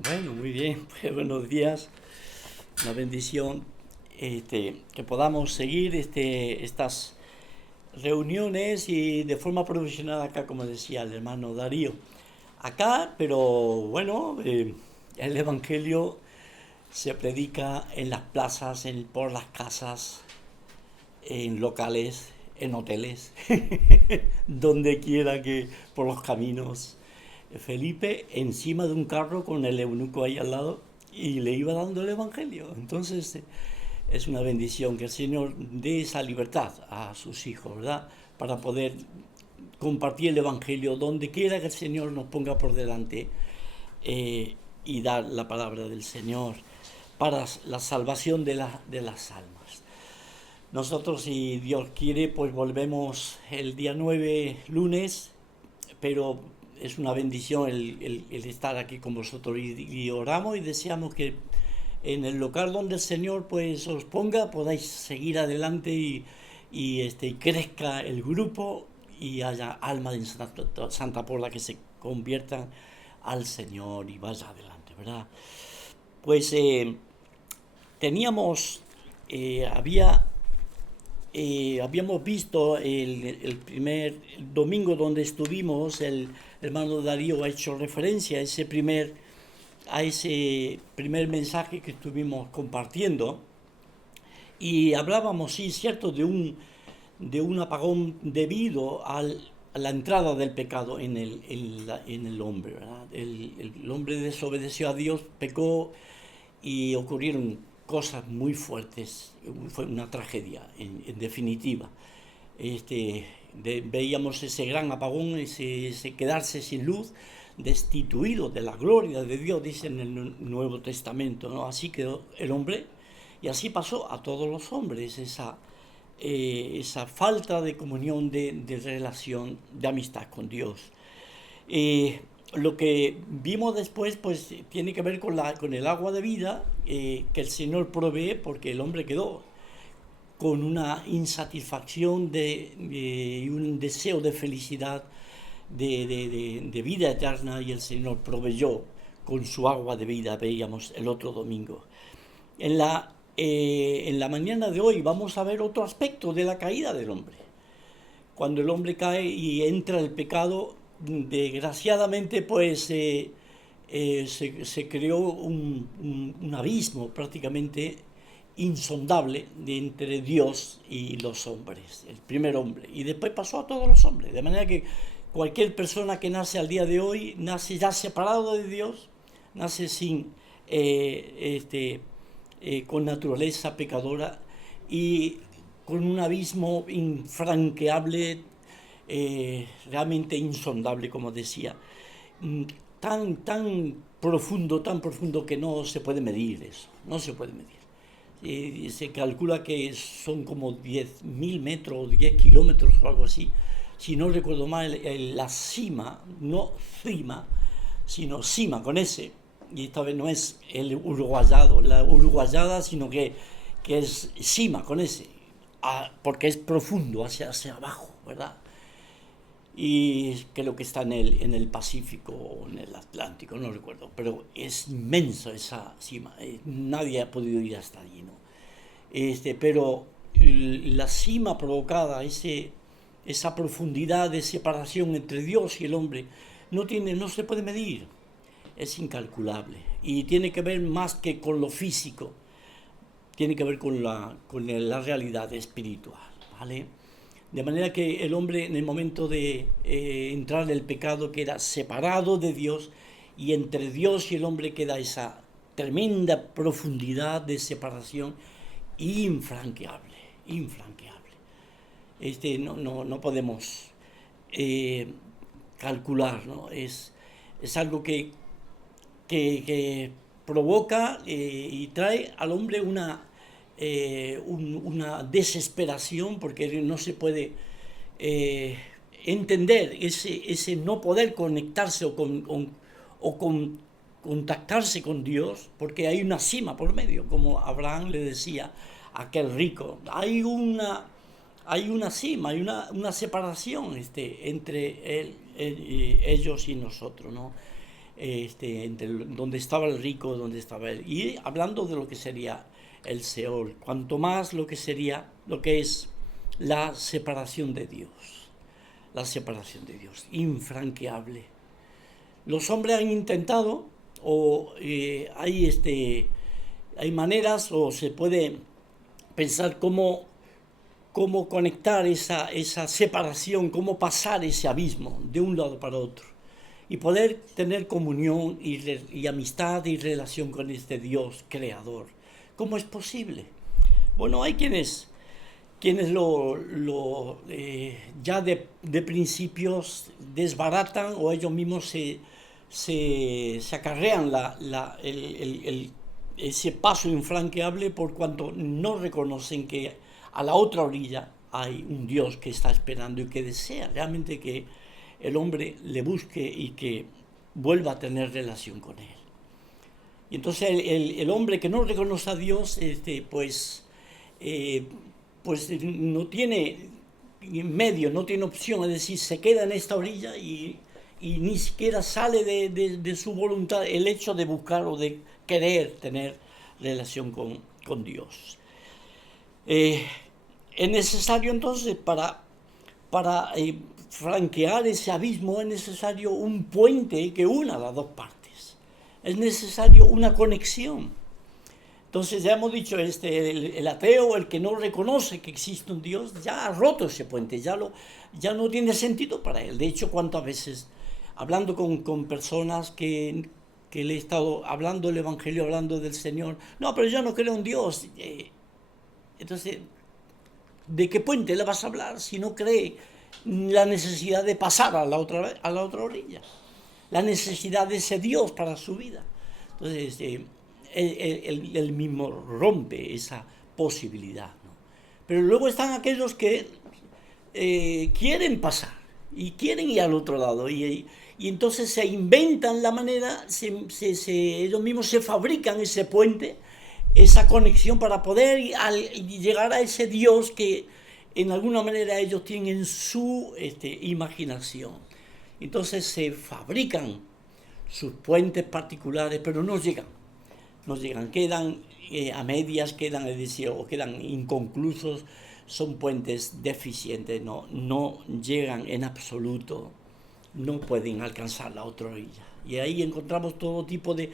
Bueno, muy bien, pues buenos días, una bendición que podamos seguir estas reuniones y de forma profesional acá, como decía el hermano Darío. Acá, pero bueno, el Evangelio se predica en las plazas, por las casas, en locales, en hoteles, donde quiera que, por los caminos. Felipe encima de un carro con el eunuco ahí al lado y le iba dando el evangelio. Entonces es una bendición que el Señor dé esa libertad a sus hijos, ¿verdad? Para poder compartir el evangelio donde quiera que el Señor nos ponga por delante y dar la palabra del Señor para la salvación de las almas. Nosotros, si Dios quiere, pues volvemos el día 9 lunes, pero es una bendición el estar aquí con vosotros y oramos y deseamos que en el local donde el Señor pues os ponga podáis seguir adelante y crezca el grupo y haya almas en Santa Pola que se conviertan al Señor y vaya adelante, ¿verdad? Pues teníamos, habíamos visto el primer domingo donde estuvimos, el hermano Darío ha hecho referencia a ese primer mensaje que estuvimos compartiendo y hablábamos, sí, cierto, de un apagón debido a la entrada del pecado en el hombre, ¿verdad? El hombre desobedeció a Dios, pecó y ocurrieron cosas muy fuertes, fue una tragedia en definitiva. Veíamos ese gran apagón, ese quedarse sin luz, destituido de la gloria de Dios, dice en el Nuevo Testamento, ¿no? Así quedó el hombre y así pasó a todos los hombres, esa falta de comunión, de relación, de amistad con Dios. Lo que vimos después pues tiene que ver con el agua de vida que el Señor provee porque el hombre quedó con una insatisfacción y un deseo de felicidad, de vida eterna y el Señor proveyó con su agua de vida, veíamos el otro domingo. En la mañana de hoy vamos a ver otro aspecto de la caída del hombre. Cuando el hombre cae y entra el pecado, desgraciadamente pues se creó un abismo prácticamente insondable entre Dios y los hombres, el primer hombre, y después pasó a todos los hombres, de manera que cualquier persona que nace al día de hoy nace ya separado de Dios, nace con naturaleza pecadora y con un abismo infranqueable, realmente insondable, como decía, tan profundo que no se puede medir eso, no se puede medir. Se calcula que son como 10.000 metros o 10 kilómetros o algo así. Si no recuerdo mal, la cima, no cima, sino cima con ese. Y esta vez no es el uruguayado, la uruguayada, sino que es cima con ese. Porque es profundo hacia abajo, ¿verdad? Y creo que está en el Pacífico o en el Atlántico, no recuerdo, pero es inmenso esa cima, nadie ha podido ir hasta allí, ¿no? Pero la cima provocada, esa profundidad de separación entre Dios y el hombre, no se puede medir, es incalculable y tiene que ver más que con lo físico, tiene que ver con la realidad espiritual, ¿vale? De manera que el hombre en el momento de entrar en el pecado queda separado de Dios y entre Dios y el hombre queda esa tremenda profundidad de separación infranqueable, infranqueable. No podemos calcular, ¿no? Es algo que provoca y trae al hombre una desesperación porque no se puede entender ese no poder conectarse o contactarse con Dios porque hay una cima por medio, como Abraham le decía a aquel rico. Hay una cima, hay una separación entre ellos y nosotros, ¿no? entre donde estaba el rico, donde estaba él, y hablando de lo que sería el Seol, cuanto más lo que sería, lo que es la separación de Dios, infranqueable. Los hombres han intentado, o hay maneras, o se puede pensar cómo conectar esa separación, cómo pasar ese abismo de un lado para otro y poder tener comunión y amistad y relación con este Dios creador. ¿Cómo es posible? Bueno, hay quienes ya de principios desbaratan o ellos mismos se acarrean ese paso infranqueable por cuanto no reconocen que a la otra orilla hay un Dios que está esperando y que desea realmente que el hombre le busque y que vuelva a tener relación con él. Y entonces el hombre que no reconoce a Dios, pues no tiene medio, no tiene opción, es decir, se queda en esta orilla y ni siquiera sale de su voluntad el hecho de buscar o de querer tener relación con Dios. Es necesario entonces para franquear ese abismo, es necesario un puente que una las dos partes. Es necesario una conexión. Entonces ya hemos dicho, el ateo, el que no reconoce que existe un Dios, ya ha roto ese puente, ya no tiene sentido para él. De hecho, cuántas veces, hablando con personas que le he estado hablando el Evangelio, hablando del Señor, no, pero yo no creo en Dios. Entonces, ¿de qué puente le vas a hablar si no cree la necesidad de pasar a la otra orilla? La necesidad de ese Dios para su vida. Entonces, él mismo rompe esa posibilidad, ¿no? Pero luego están aquellos que quieren pasar y quieren ir al otro lado y entonces se inventan la manera, ellos mismos se fabrican ese puente, esa conexión para poder llegar a ese Dios que en alguna manera ellos tienen en su imaginación. Entonces se fabrican sus puentes particulares, pero no llegan, quedan a medias, quedan inconclusos, son puentes deficientes, no llegan en absoluto, no pueden alcanzar la otra orilla. Y ahí encontramos todo tipo de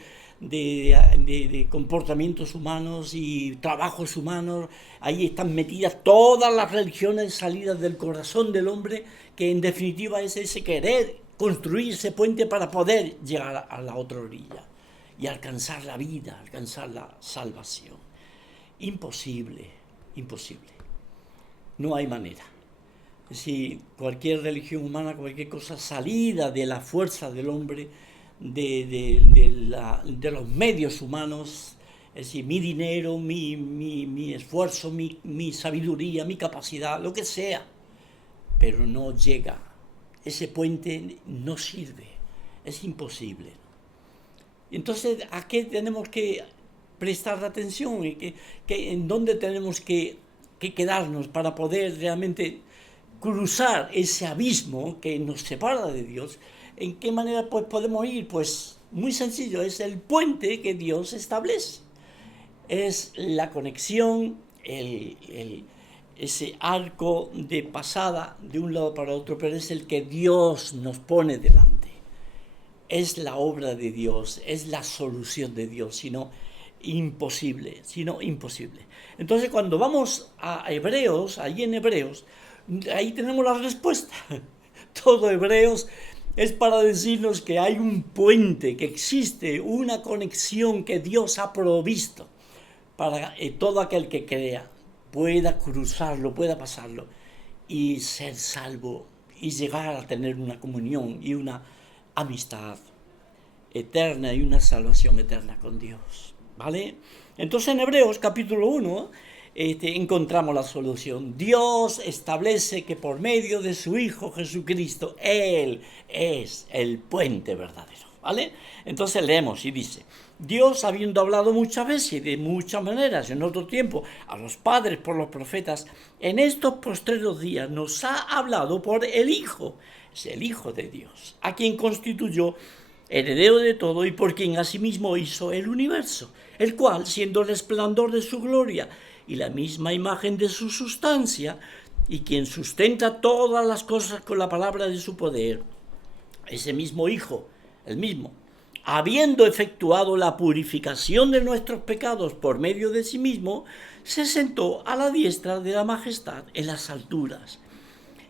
comportamientos humanos y trabajos humanos. Ahí están metidas todas las religiones salidas del corazón del hombre, que en definitiva es ese querer construir ese puente para poder llegar a la otra orilla y alcanzar la vida, alcanzar la salvación. Imposible. No hay manera. Si cualquier religión humana, cualquier cosa salida de la fuerza del hombre, de los medios humanos, es decir, mi dinero, mi esfuerzo, mi sabiduría, mi capacidad, lo que sea, pero no llega. Ese puente no sirve, es imposible. Entonces, ¿a qué tenemos que prestar atención? ¿En dónde tenemos que quedarnos para poder realmente cruzar ese abismo que nos separa de Dios? ¿En qué manera pues podemos ir? Pues muy sencillo, es el puente que Dios establece. Es la conexión, ese arco de pasada de un lado para otro, pero es el que Dios nos pone delante. Es la obra de Dios, es la solución de Dios, sino imposible. Entonces, cuando vamos a Hebreos, ahí en Hebreos, ahí tenemos la respuesta. Todo Hebreos es para decirnos que hay un puente, que existe una conexión que Dios ha provisto para todo aquel que crea pueda cruzarlo, pueda pasarlo y ser salvo y llegar a tener una comunión y una amistad eterna y una salvación eterna con Dios, ¿vale? Entonces en Hebreos capítulo 1 encontramos la solución. Dios establece que por medio de su Hijo Jesucristo, Él es el puente verdadero, ¿vale? Entonces leemos y dice: Dios, habiendo hablado muchas veces y de muchas maneras en otro tiempo a los padres por los profetas, en estos postreros días nos ha hablado por el Hijo, es el Hijo de Dios, a quien constituyó heredero de todo y por quien asimismo hizo el universo, el cual, siendo el resplandor de su gloria y la misma imagen de su sustancia, y quien sustenta todas las cosas con la palabra de su poder, ese mismo Hijo, el mismo, habiendo efectuado la purificación de nuestros pecados por medio de sí mismo, se sentó a la diestra de la majestad en las alturas.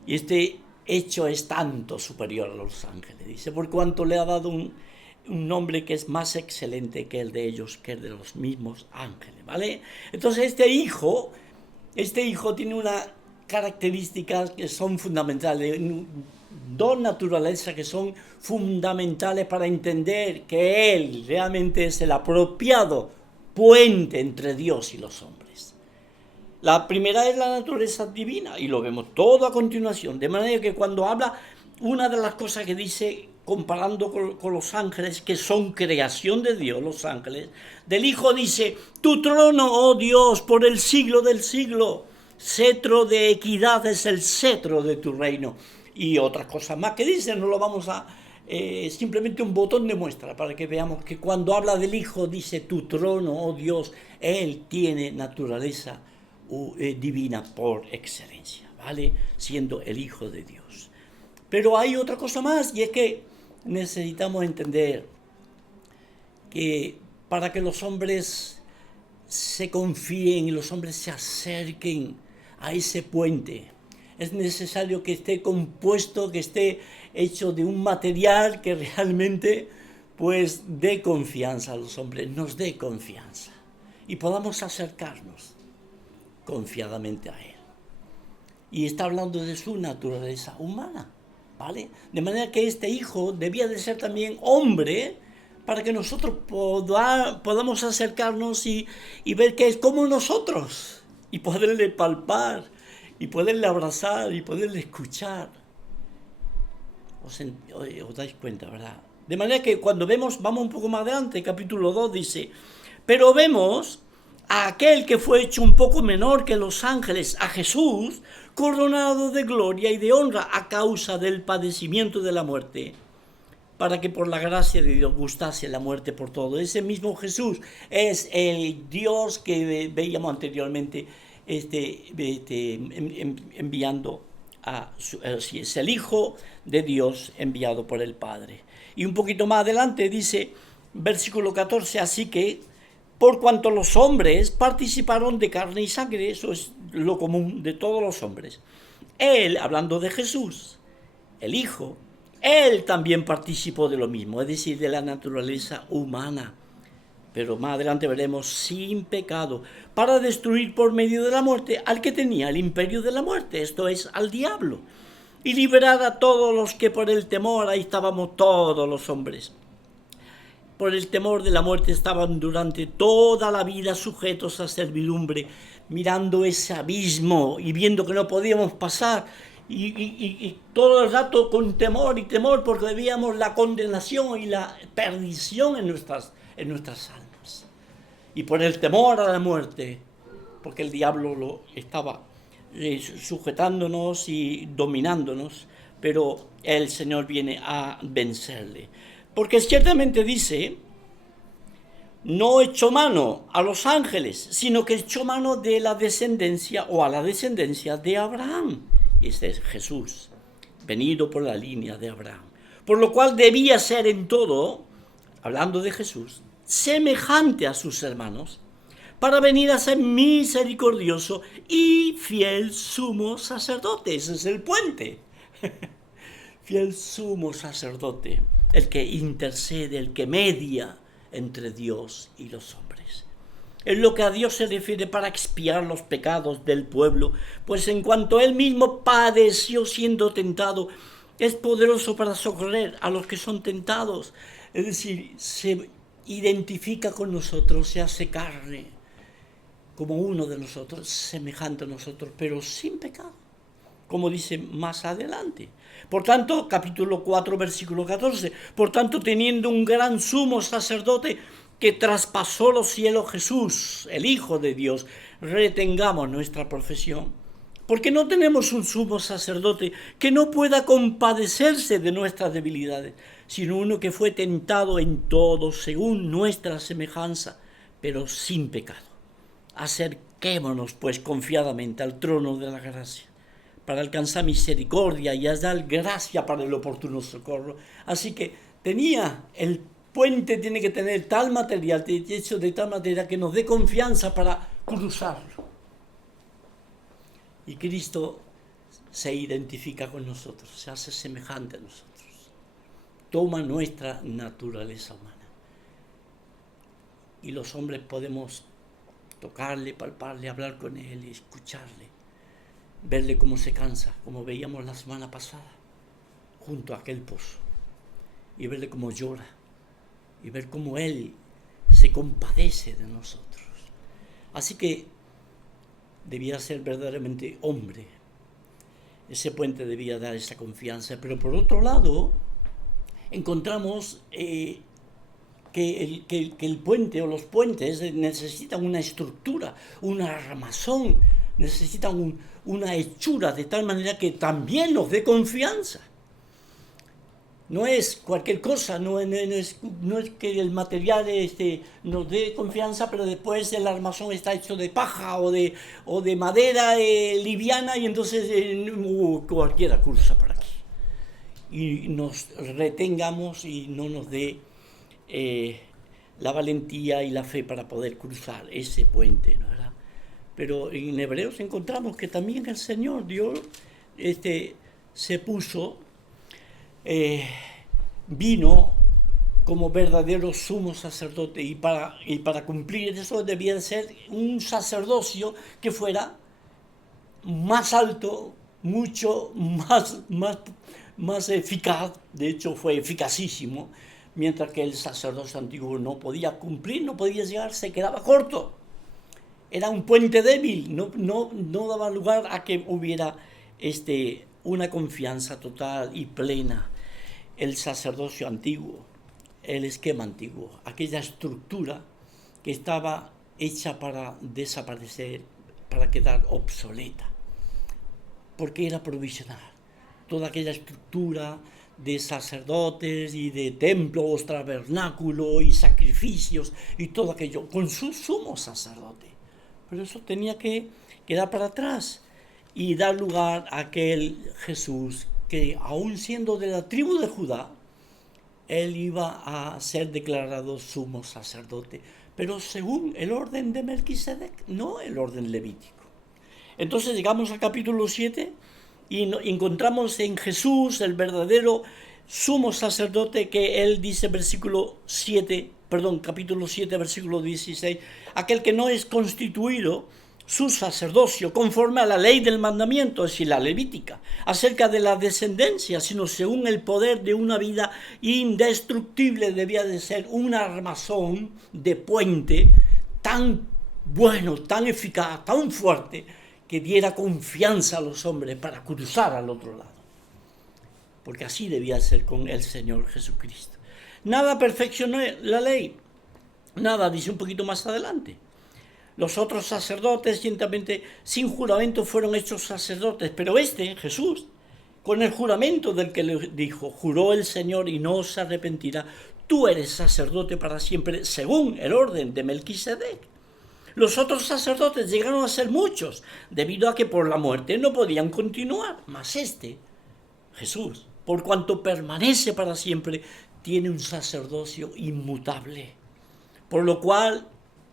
Y este hecho es tanto superior a los ángeles, dice, por cuanto le ha dado un nombre que es más excelente que el de ellos, que el de los mismos ángeles, ¿vale? Entonces este hijo tiene una características que son fundamentales, dos naturalezas que son fundamentales para entender que Él realmente es el apropiado puente entre Dios y los hombres. La primera es la naturaleza divina, y lo vemos todo a continuación, de manera que cuando habla, una de las cosas que dice, comparando con los ángeles, que son creación de Dios, los ángeles, del Hijo dice, tu trono, oh Dios, por el siglo del siglo, cetro de equidad es el cetro de tu reino. Y otras cosas más que dice, no lo vamos a... simplemente un botón de muestra para que veamos que cuando habla del Hijo dice tu trono, oh Dios, Él tiene naturaleza divina por excelencia, ¿vale? Siendo el Hijo de Dios. Pero hay otra cosa más, y es que necesitamos entender que para que los hombres se confíen y los hombres se acerquen a ese puente, es necesario que esté compuesto, que esté hecho de un material que realmente pues dé confianza a los hombres, nos dé confianza y podamos acercarnos confiadamente a Él. Y está hablando de su naturaleza humana, ¿vale? De manera que este Hijo debía de ser también hombre para que nosotros podamos acercarnos y ver que es como nosotros y poderle palpar y poderle abrazar y poderle escuchar. Os dais cuenta, ¿verdad? De manera que cuando vamos un poco más adelante, capítulo 2 dice, pero vemos a aquel que fue hecho un poco menor que los ángeles, a Jesús, coronado de gloria y de honra a causa del padecimiento de la muerte, para que por la gracia de Dios gustase la muerte por todo. Ese mismo Jesús es el Dios que veíamos anteriormente, enviando es el Hijo de Dios enviado por el Padre. Y un poquito más adelante dice, versículo 14, así que por cuanto los hombres participaron de carne y sangre, eso es lo común de todos los hombres, Él, hablando de Jesús, el Hijo, Él también participó de lo mismo, es decir, de la naturaleza humana, pero más adelante veremos sin pecado, para destruir por medio de la muerte al que tenía el imperio de la muerte, esto es, al diablo, y liberar a todos los que por el temor, ahí estábamos todos los hombres, por el temor de la muerte estaban durante toda la vida sujetos a servidumbre, mirando ese abismo y viendo que no podíamos pasar, y todo el rato con temor y temor porque veíamos la condenación y la perdición en nuestras almas. Y por el temor a la muerte, porque el diablo lo estaba sujetándonos y dominándonos, pero el Señor viene a vencerle. Porque ciertamente dice, no echó mano a los ángeles, sino que echó mano de la descendencia o a la descendencia de Abraham. Y este es Jesús, venido por la línea de Abraham. Por lo cual debía ser en todo, hablando de Jesús, semejante a sus hermanos, para venir a ser misericordioso y fiel sumo sacerdote. Ese es el puente. Fiel sumo sacerdote, el que intercede, el que media entre Dios y los hombres. Es lo que a Dios se refiere para expiar los pecados del pueblo, pues en cuanto Él mismo padeció siendo tentado, es poderoso para socorrer a los que son tentados. Es decir, se identifica con nosotros, se hace carne, como uno de nosotros, semejante a nosotros, pero sin pecado, como dice más adelante. Por tanto, capítulo 4, versículo 14, por tanto, teniendo un gran sumo sacerdote que traspasó los cielos, Jesús, el Hijo de Dios, retengamos nuestra profesión, porque no tenemos un sumo sacerdote que no pueda compadecerse de nuestras debilidades, sino uno que fue tentado en todo según nuestra semejanza, pero sin pecado. Acerquémonos pues confiadamente al trono de la gracia, para alcanzar misericordia y hallar gracia para el oportuno socorro. Así que el puente tiene que tener tal material, hecho de tal manera que nos dé confianza para cruzarlo. Y Cristo se identifica con nosotros, se hace semejante a nosotros. Toma nuestra naturaleza humana. Y los hombres podemos tocarle, palparle, hablar con él, escucharle, verle cómo se cansa, como veíamos la semana pasada, junto a aquel pozo, y verle cómo llora, y ver cómo él se compadece de nosotros. Así que debía ser verdaderamente hombre. Ese puente debía dar esa confianza, pero por otro lado, encontramos que el puente o los puentes necesitan una estructura, una armazón, necesitan una hechura de tal manera que también nos dé confianza. No es cualquier cosa, no es que el material nos dé confianza, pero después el armazón está hecho de paja o de madera liviana y entonces cualquiera cruza por aquí. Y nos retengamos y no nos dé la valentía y la fe para poder cruzar ese puente, ¿no? ¿Verdad? Pero en Hebreos encontramos que también el Señor Dios se puso, vino como verdadero sumo sacerdote y para cumplir eso debía de ser un sacerdocio que fuera más alto, mucho más eficaz. De hecho fue eficacísimo, mientras que el sacerdocio antiguo no podía cumplir, no podía llegar, se quedaba corto. Era un puente débil, no daba lugar a que hubiera una confianza total y plena. El sacerdocio antiguo, el esquema antiguo, aquella estructura que estaba hecha para desaparecer, para quedar obsoleta, porque era provisional. Toda aquella estructura de sacerdotes y de templos, tabernáculo y sacrificios y todo aquello, con su sumo sacerdote. Pero eso tenía que quedar para atrás y dar lugar a aquel Jesús que, aún siendo de la tribu de Judá, él iba a ser declarado sumo sacerdote, pero según el orden de Melquisedec, no el orden levítico. Entonces llegamos al capítulo 7 y encontramos en Jesús el verdadero sumo sacerdote, que él dice capítulo 7, versículo 16, aquel que no es constituido su sacerdocio conforme a la ley del mandamiento, es decir, la levítica, acerca de la descendencia, sino según el poder de una vida indestructible. Debía de ser un armazón de puente tan bueno, tan eficaz, tan fuerte, que diera confianza a los hombres para cruzar al otro lado. Porque así debía ser con el Señor Jesucristo. Nada perfeccionó la ley, nada, dice un poquito más adelante. Los otros sacerdotes, ciertamente, sin juramento fueron hechos sacerdotes, pero Jesús, con el juramento del que le dijo, juró el Señor y no se arrepentirá, tú eres sacerdote para siempre, según el orden de Melquisedec. Los otros sacerdotes llegaron a ser muchos, debido a que por la muerte no podían continuar, mas Jesús, por cuanto permanece para siempre, tiene un sacerdocio inmutable, por lo cual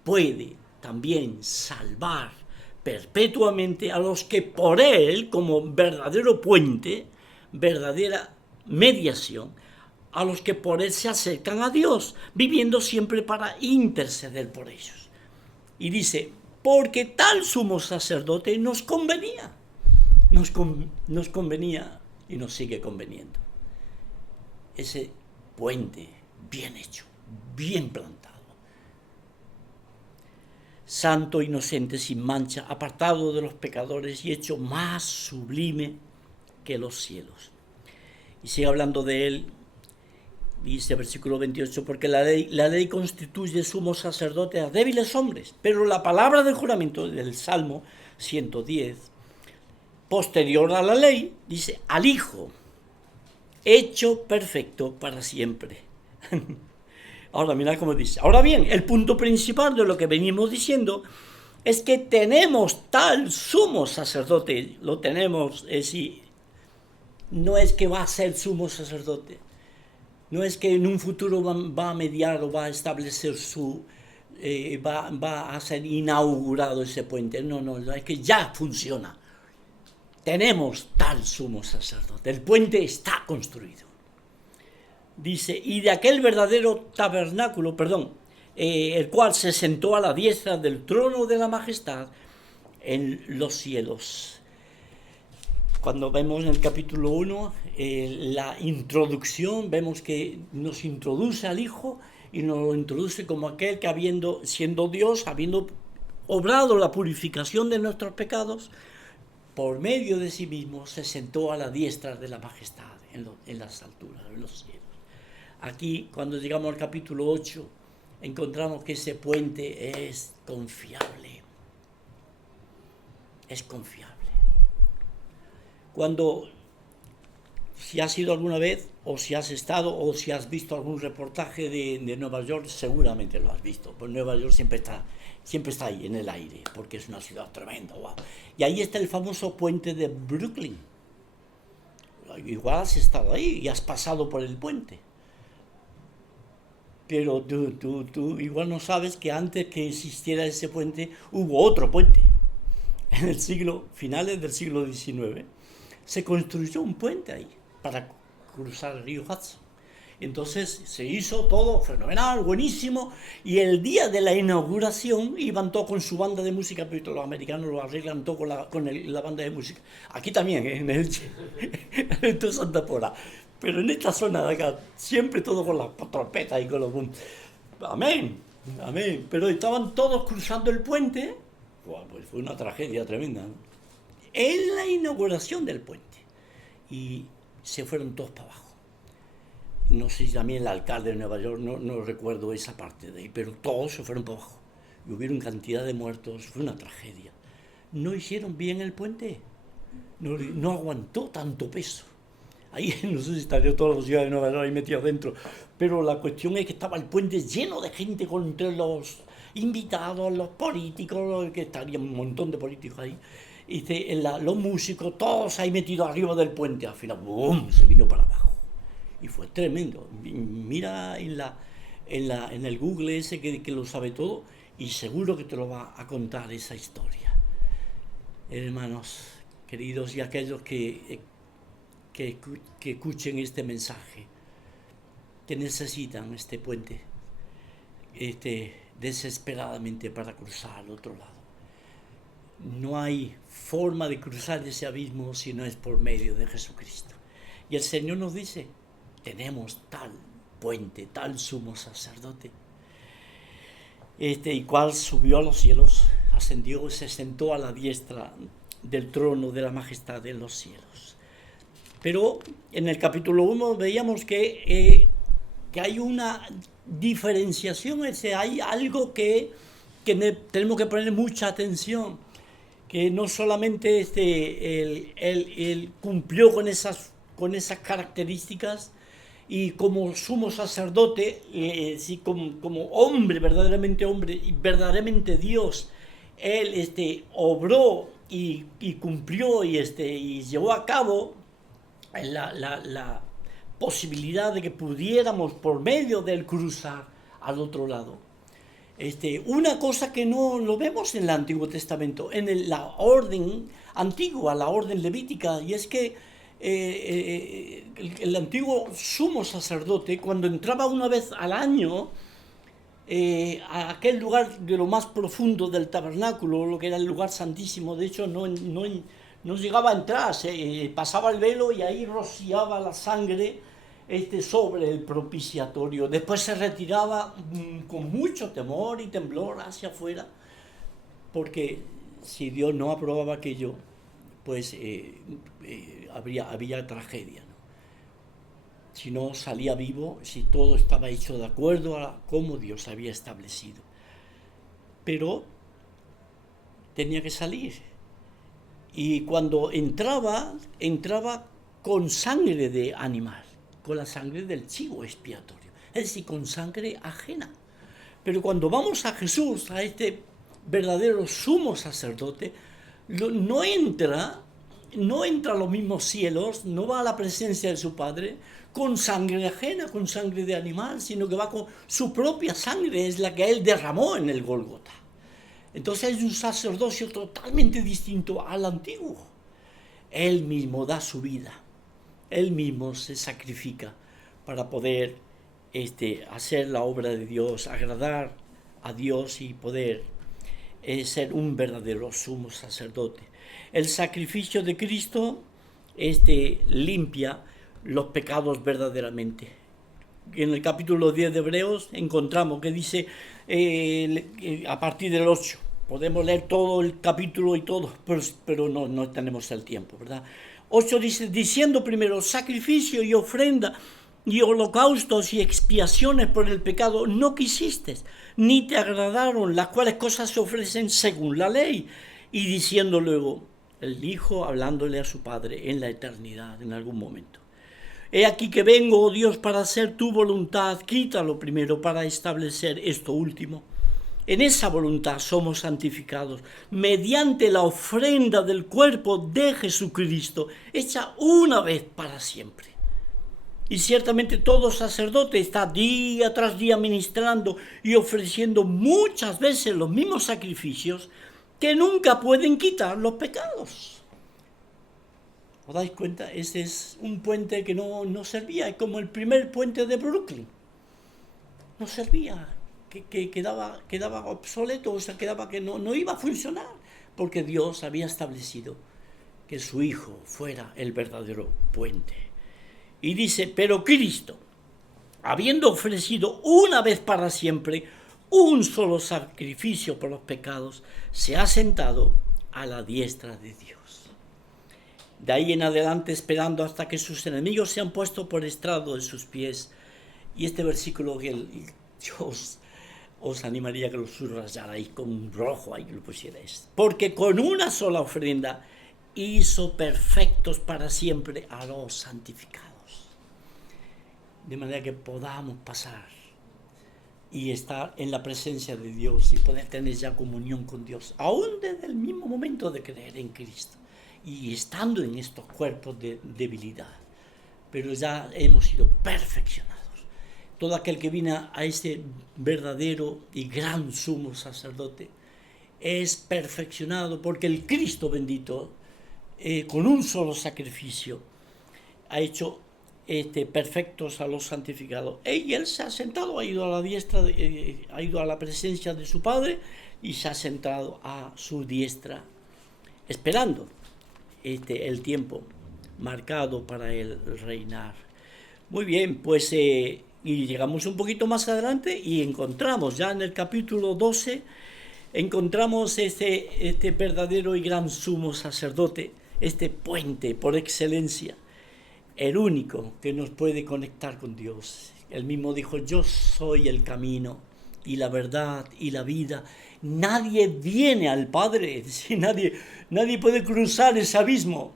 puede también salvar perpetuamente a los que por él, como verdadero puente, verdadera mediación, a los que por él se acercan a Dios, viviendo siempre para interceder por ellos. Y dice, porque tal sumo sacerdote nos convenía, nos convenía y nos sigue conveniendo. Ese puente bien hecho, bien plantado, santo, inocente, sin mancha, apartado de los pecadores y hecho más sublime que los cielos. Y sigue hablando de él, dice versículo 28, porque la ley constituye sumo sacerdote a débiles hombres, pero la palabra del juramento del Salmo 110, posterior a la ley, dice al Hijo, hecho perfecto para siempre. Ahora mira cómo dice. Ahora bien, el punto principal de lo que venimos diciendo es que tenemos tal sumo sacerdote, lo tenemos, es decir, no es que va a ser sumo sacerdote, no es que en un futuro va a mediar o va a establecer va a ser inaugurado ese puente, no, es que ya funciona. Tenemos tal sumo sacerdote, el puente está construido. Dice, y de aquel verdadero tabernáculo, el cual se sentó a la diestra del trono de la majestad en los cielos. Cuando vemos en el capítulo 1 la introducción, vemos que nos introduce al Hijo y nos lo introduce como aquel que siendo Dios, habiendo obrado la purificación de nuestros pecados, por medio de sí mismo se sentó a la diestra de la majestad en las alturas, en los cielos. Aquí, cuando llegamos al capítulo 8, encontramos que ese puente es confiable. Es confiable. Si has ido alguna vez, o si has estado, o si has visto algún reportaje de Nueva York, seguramente lo has visto. Pues Nueva York siempre está ahí, en el aire, porque es una ciudad tremenda. Wow. Y ahí está el famoso puente de Brooklyn. Igual has estado ahí y has pasado por el puente. Pero tú igual no sabes que antes que existiera ese puente, hubo otro puente. En finales del siglo XIX, se construyó un puente ahí para cruzar el río Hudson. Entonces se hizo todo fenomenal, buenísimo, y el día de la inauguración iban todos con su banda de música, pero los americanos lo arreglan todo con la banda de música. Aquí también, en Elche, en Santa Pola. Pero en esta zona de acá, siempre todo con las trompetas y con los boom. Amén, amén. Pero estaban todos cruzando el puente. Wow, pues fue una tragedia tremenda, ¿no? En la inauguración del puente. Y se fueron todos para abajo. No sé si también el alcalde de Nueva York, no recuerdo esa parte de ahí, pero todos se fueron para abajo. Y hubieron cantidad de muertos, fue una tragedia. No hicieron bien el puente. No aguantó tanto peso. Ahí no sé si estaría toda la ciudad de Nueva York ahí metido dentro, pero la cuestión es que estaba el puente lleno de gente entre los invitados, los políticos, que estarían un montón de políticos ahí, y los músicos, todos ahí metidos arriba del puente. Al final, ¡boom!, se vino para abajo. Y fue tremendo. Mira en el Google ese que lo sabe todo, y seguro que te lo va a contar esa historia. Hermanos queridos, y aquellos que escuchen este mensaje, que necesitan este puente desesperadamente para cruzar al otro lado. No hay forma de cruzar ese abismo si no es por medio de Jesucristo. Y el Señor nos dice, tenemos tal puente, tal sumo sacerdote, y cual subió a los cielos, ascendió y se sentó a la diestra del trono de la majestad en los cielos. Pero en el capítulo 1 veíamos que hay una diferenciación, hay algo que tenemos que poner mucha atención, que no solamente él cumplió con esas características, y como sumo sacerdote, como hombre y verdaderamente Dios, él obró y cumplió y llevó a cabo la posibilidad de que pudiéramos por medio de él cruzar al otro lado. Una cosa que no lo vemos en el Antiguo Testamento, en la orden antigua, la orden levítica, y es que el antiguo sumo sacerdote, cuando entraba una vez al año a aquel lugar de lo más profundo del tabernáculo, lo que era el lugar santísimo, de hecho no llegaba a entrar, pasaba el velo y ahí rociaba la sangre sobre el propiciatorio. Después se retiraba con mucho temor y temblor hacia afuera, porque si Dios no aprobaba aquello, pues había tragedia, ¿no? Si no salía vivo, si todo estaba hecho de acuerdo a cómo Dios había establecido. Pero tenía que salir. Y cuando entraba con sangre de animal. con la sangre del chivo expiatorio, es decir, con sangre ajena. Pero cuando vamos a Jesús, a este verdadero sumo sacerdote, no entra a los mismos cielos, no va a la presencia de su Padre con sangre ajena, con sangre de animal, sino que va con su propia sangre, es la que él derramó en el Gólgota. Entonces es un sacerdocio totalmente distinto al antiguo. Él mismo da su vida, él mismo se sacrifica para poder hacer la obra de Dios, agradar a Dios y poder ser un verdadero sumo sacerdote. El sacrificio de Cristo limpia los pecados verdaderamente. En el capítulo 10 de Hebreos encontramos que dice, a partir del 8, podemos leer todo el capítulo y todo, pero no tenemos el tiempo, ¿verdad? 8 dice, diciendo primero, sacrificio y ofrenda y holocaustos y expiaciones por el pecado no quisiste, ni te agradaron, las cuales cosas se ofrecen según la ley. Y diciendo luego, el Hijo hablándole a su Padre en la eternidad, en algún momento. He aquí que vengo, oh Dios, para hacer tu voluntad, quítalo primero para establecer esto último. En esa voluntad somos santificados mediante la ofrenda del cuerpo de Jesucristo, hecha una vez para siempre. Y ciertamente todo sacerdote está día tras día ministrando y ofreciendo muchas veces los mismos sacrificios que nunca pueden quitar los pecados. ¿Os dais cuenta? Ese es un puente que no servía, es como el primer puente de Brooklyn. No servía, que quedaba obsoleto, o sea, quedaba que no iba a funcionar, porque Dios había establecido que su Hijo fuera el verdadero puente. Y dice, pero Cristo, habiendo ofrecido una vez para siempre un solo sacrificio por los pecados, se ha sentado a la diestra de Dios. De ahí en adelante esperando hasta que sus enemigos se han puesto por estrado de sus pies. Y este versículo que yo os animaría que lo subrayarais con rojo ahí que lo pusierais. Porque con una sola ofrenda hizo perfectos para siempre a los santificados. De manera que podamos pasar y estar en la presencia de Dios y poder tener ya comunión con Dios, aún desde el mismo momento de creer en Cristo y estando en estos cuerpos de debilidad. Pero ya hemos sido perfeccionados. Todo aquel que viene a ese verdadero y gran sumo sacerdote es perfeccionado porque el Cristo bendito, con un solo sacrificio, ha hecho perfectos a los santificados. Y él se ha sentado, ha ido a la diestra, ha ido a la presencia de su Padre y se ha sentado a su diestra, esperando el tiempo marcado para él reinar. Muy bien, pues y llegamos un poquito más adelante y encontramos ya en el capítulo 12, encontramos este verdadero y gran sumo sacerdote, este puente por excelencia, el único que nos puede conectar con Dios. Él mismo dijo, yo soy el camino y la verdad y la vida. Nadie viene al Padre, si nadie puede cruzar ese abismo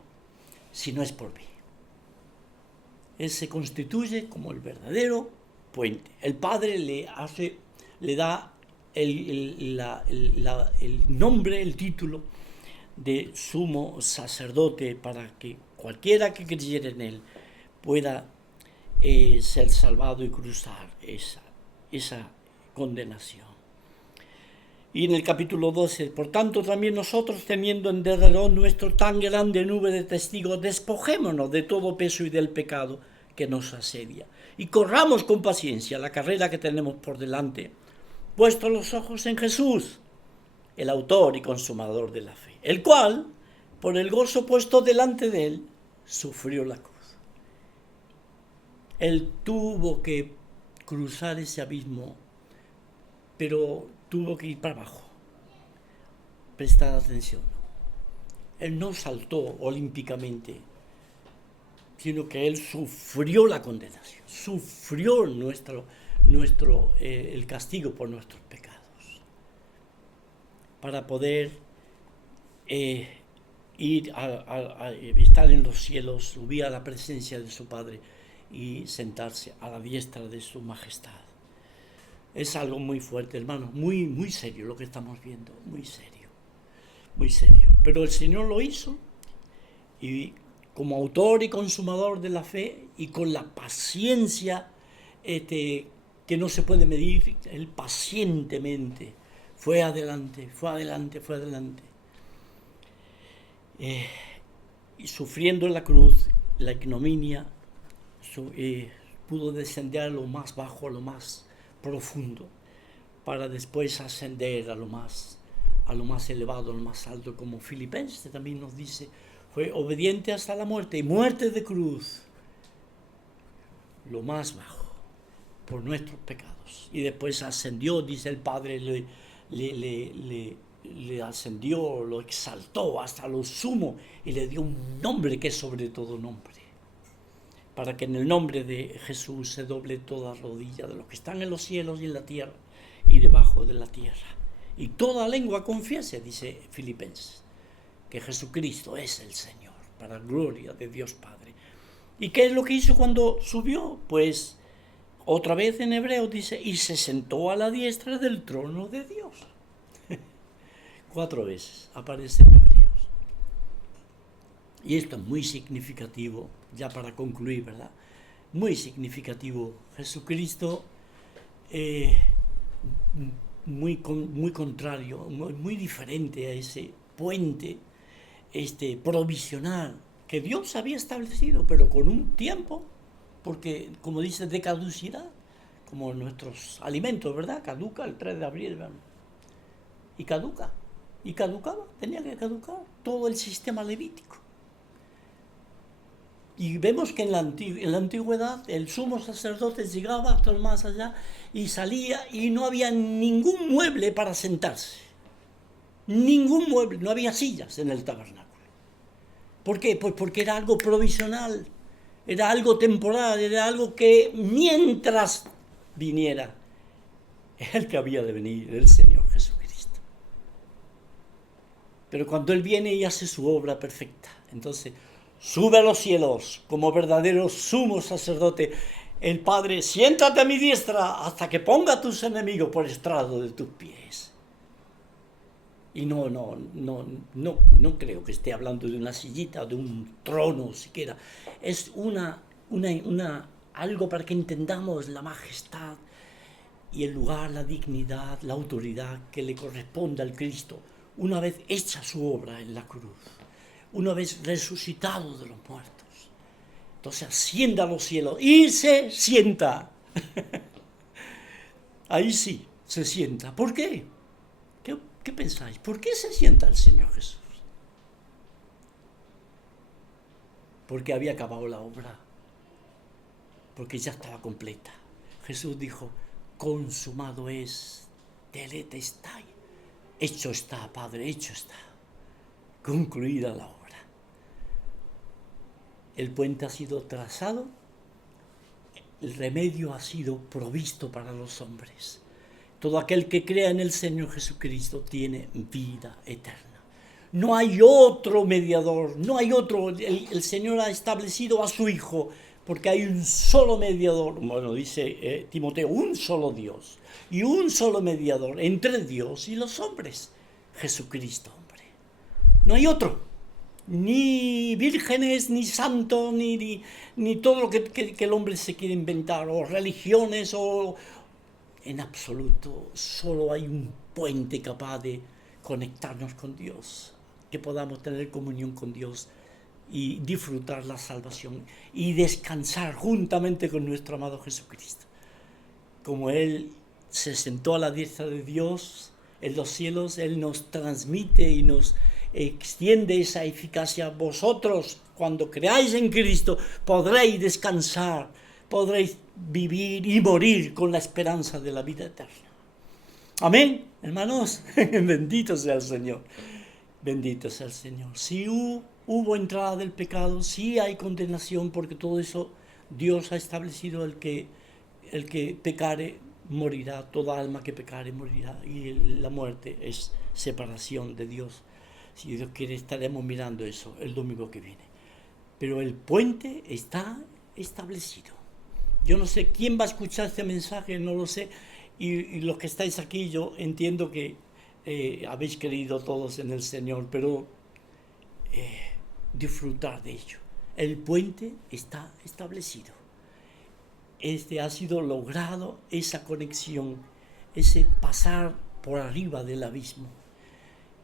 si no es por mí. Él se constituye como el verdadero puente. El Padre le da el nombre, el título de sumo sacerdote para que cualquiera que creyera en él pueda ser salvado y cruzar esa condenación. Y en el capítulo 12, por tanto también nosotros, teniendo en derredor nuestro tan grande nube de testigos, despojémonos de todo peso y del pecado que nos asedia, y corramos con paciencia la carrera que tenemos por delante, puestos los ojos en Jesús, el autor y consumador de la fe, el cual, por el gozo puesto delante de él, sufrió la cruz. Él tuvo que cruzar ese abismo, pero tuvo que ir para abajo. Prestad atención. Él no saltó olímpicamente, sino que él sufrió la condenación, sufrió el castigo por nuestros pecados, para poder ir a estar en los cielos, subir a la presencia de su Padre y sentarse a la diestra de su majestad. Es algo muy fuerte, hermano, muy, muy serio lo que estamos viendo, muy serio, muy serio. Pero el Señor lo hizo, y como autor y consumador de la fe, y con la paciencia que no se puede medir, Él pacientemente fue adelante, fue adelante, fue adelante. Y sufriendo en la cruz la ignominia, pudo descender a lo más bajo, a lo más profundo, para después ascender a lo más elevado, a lo más alto, como Filipenses también nos dice, fue obediente hasta la muerte, y muerte de cruz, lo más bajo, por nuestros pecados. Y después ascendió, dice el Padre, le ascendió, lo exaltó hasta lo sumo, y le dio un nombre que es sobre todo nombre, para que en el nombre de Jesús se doble toda rodilla de los que están en los cielos y en la tierra y debajo de la tierra, y toda lengua confiese, dice Filipenses, que Jesucristo es el Señor, para gloria de Dios Padre. ¿Y qué es lo que hizo cuando subió? Pues otra vez en hebreo dice, y se sentó a la diestra del trono de Dios. 4 veces aparece en hebreos. Y esto es muy significativo, ya para concluir, ¿verdad? Muy significativo. Jesucristo, muy contrario, muy diferente a ese puente provisional que Dios había establecido, pero con un tiempo, porque, como dice, de caducidad, como nuestros alimentos, ¿verdad? Caduca el 3 de abril, ¿verdad? Y caducaba, tenía que caducar todo el sistema levítico. Y vemos que en la antigüedad el sumo sacerdote llegaba hasta el más allá y salía, y no había ningún mueble para sentarse. Ningún mueble, no había sillas en el tabernáculo. ¿Por qué? Pues porque era algo provisional, era algo temporal, era algo que mientras viniera el que había de venir, el Señor Jesucristo. Pero cuando Él viene y hace su obra perfecta, entonces sube a los cielos como verdadero sumo sacerdote. El Padre, siéntate a mi diestra hasta que ponga a tus enemigos por estrado de tus pies. Y no creo que esté hablando de una sillita, de un trono siquiera. Es algo para que entendamos la majestad y el lugar, la dignidad, la autoridad que le corresponde al Cristo una vez hecha su obra en la cruz, una vez resucitado de los muertos. Entonces asciende a los cielos y se sienta. Ahí sí, se sienta. ¿Por qué? ¿Qué pensáis? ¿Por qué se sienta el Señor Jesús? Porque había acabado la obra, porque ya estaba completa. Jesús dijo, consumado es, tetelestai. Hecho está, Padre, hecho está. Concluida la obra. El puente ha sido trazado, el remedio ha sido provisto para los hombres. Todo aquel que crea en el Señor Jesucristo tiene vida eterna. No hay otro mediador, no hay otro. El Señor ha establecido a su Hijo, porque hay un solo mediador. Bueno, dice Timoteo, un solo Dios y un solo mediador entre Dios y los hombres, Jesucristo, hombre. No hay otro. Ni vírgenes, ni santos, ni todo lo que el hombre se quiere inventar, o religiones, o... En absoluto, solo hay un puente capaz de conectarnos con Dios, que podamos tener comunión con Dios y disfrutar la salvación y descansar juntamente con nuestro amado Jesucristo. Como Él se sentó a la diestra de Dios en los cielos, Él nos transmite y nos extiende esa eficacia. Vosotros, cuando creáis en Cristo, podréis descansar, podréis vivir y morir con la esperanza de la vida eterna. Amén, hermanos. Bendito sea el Señor. Bendito sea el Señor. Si hubo entrada del pecado, sí hay condenación, porque todo eso Dios ha establecido. El que pecare morirá, toda alma que pecare morirá, y la muerte es separación de Dios. Si Dios quiere, estaremos mirando eso el domingo que viene. Pero el puente está establecido. Yo no sé quién va a escuchar este mensaje, no lo sé. Y los que estáis aquí, yo entiendo que habéis creído todos en el Señor, pero disfrutar de ello. El puente está establecido. Ha sido logrado esa conexión, ese pasar por arriba del abismo.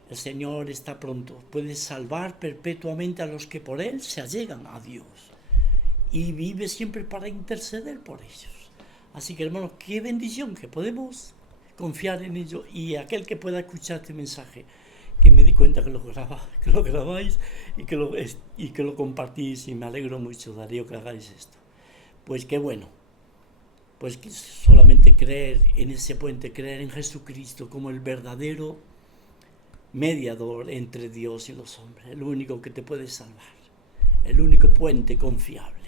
El Señor está pronto, puede salvar perpetuamente a los que por Él se allegan a Dios y vive siempre para interceder por ellos. Así que, hermanos, qué bendición que podemos confiar en ello. Y aquel que pueda escuchar este mensaje, que me di cuenta que lo grabáis y que lo compartís, y me alegro mucho, Darío, que hagáis esto. Pues qué bueno, pues que solamente creer en ese puente, creer en Jesucristo como el verdadero mediador entre Dios y los hombres, el único que te puede salvar, el único puente confiable.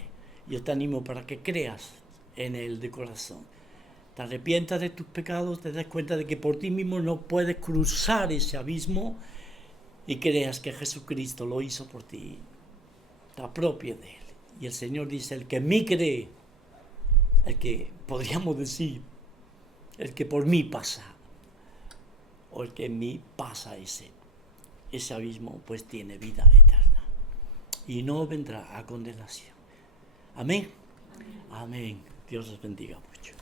Yo te animo para que creas en Él de corazón, te arrepientas de tus pecados, te das cuenta de que por ti mismo no puedes cruzar ese abismo y creas que Jesucristo lo hizo por ti, te apropies de Él. Y el Señor dice, el que en mí cree, el que podríamos decir, el que por mí pasa, o el que en mí pasa ese abismo, pues tiene vida eterna y no vendrá a condenación. Amén. Amén. Dios os bendiga mucho.